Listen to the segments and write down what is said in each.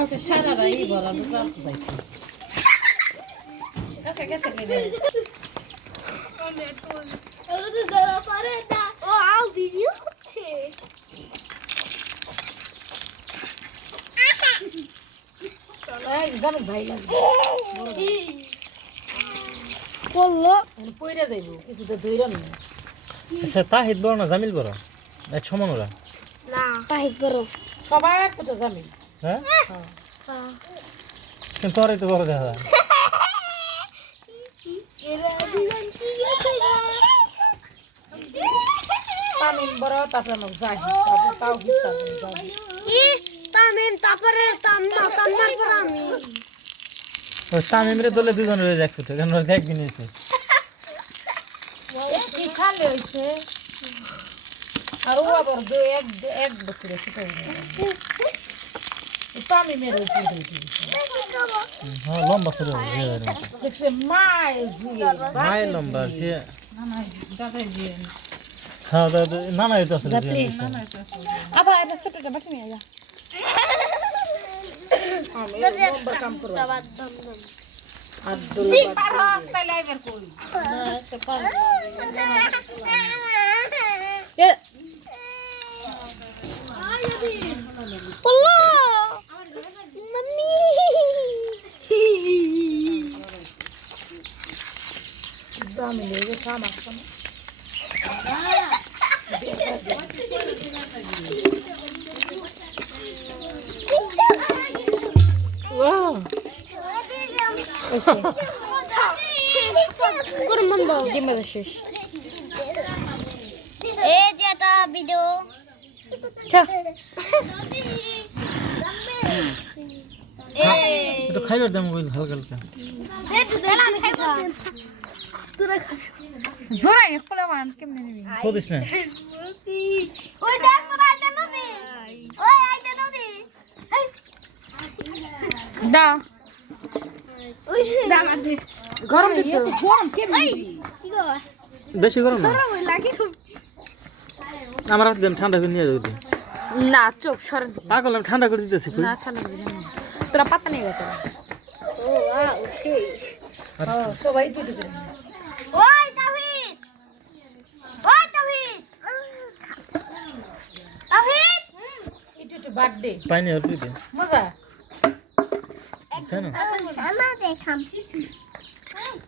কাছে সারা রাই বলা কাছে ও আও ভিডিও হচ্ছে। জানো ভাই করল। পইরা যাইব কিছুতে ধইরাম না। আচ্ছা তাহিদ বড় না জামিল বড়? এক সমান ওরা। না তাই করো সবার ছোট জামি হ্যাঁ? কিন্তু তোরই তো বড় দেখা। যায় তামিম বড় তারপরে আমার যাই। তারপর তাও ঘুরতাম তামিম তারপরে তাম্মা তাম্মার পর আমি। ওই তামিমরে দলে দুজন রয়ে যাচ্ছে তো কেন একদিন এসে। কি খালে হইছে? আর ও আবার এক এক বছরে ছোট তামিমের হইছে হ্যাঁ লম্বা করে দেখছে মায়ের ঝুয়ে মায়ের লম্বা সে খাওয়া দাওয়া নানা হইতো আসলে আবার এটা ছোটটা বাকি নিয়ে যা। আমি লম্বা কাম করব। আবার দম দম আর দোলা পার রাস্তায় লাইবার কই এ বলল Sami neydi? Sami akşam. Wow. Kurman da oldu mu şiş? Evet ya da video. Çak. तो खाई बैठते मोबाइल हल्का हल्का জোরাই খোলা মান কেমনে নিবি খোদিস না ওই দেখ তোরা আইতে নবি ওই আইতে নবি দা ওই দা মারতে গরম দিতে গরম কেমন কি গো বেশি গরম না ওই লাগি খুব আমার হাতে দেন ঠান্ডা করে নিয়ে যাবে না চুপ সরেন পাগল আমি ঠান্ডা করে দিতেছি না ঠান্ডা তোরা পাতা নেই গেছে ও ওয়াও সেই সবাই দুটো করে बर्थडे पानी हर्दी दे मजा Tamam. Ama dekam.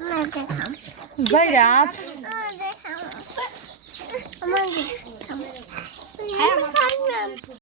Ama dekam. Zayrat. Ama dekam. Ama dekam. Ama dekam.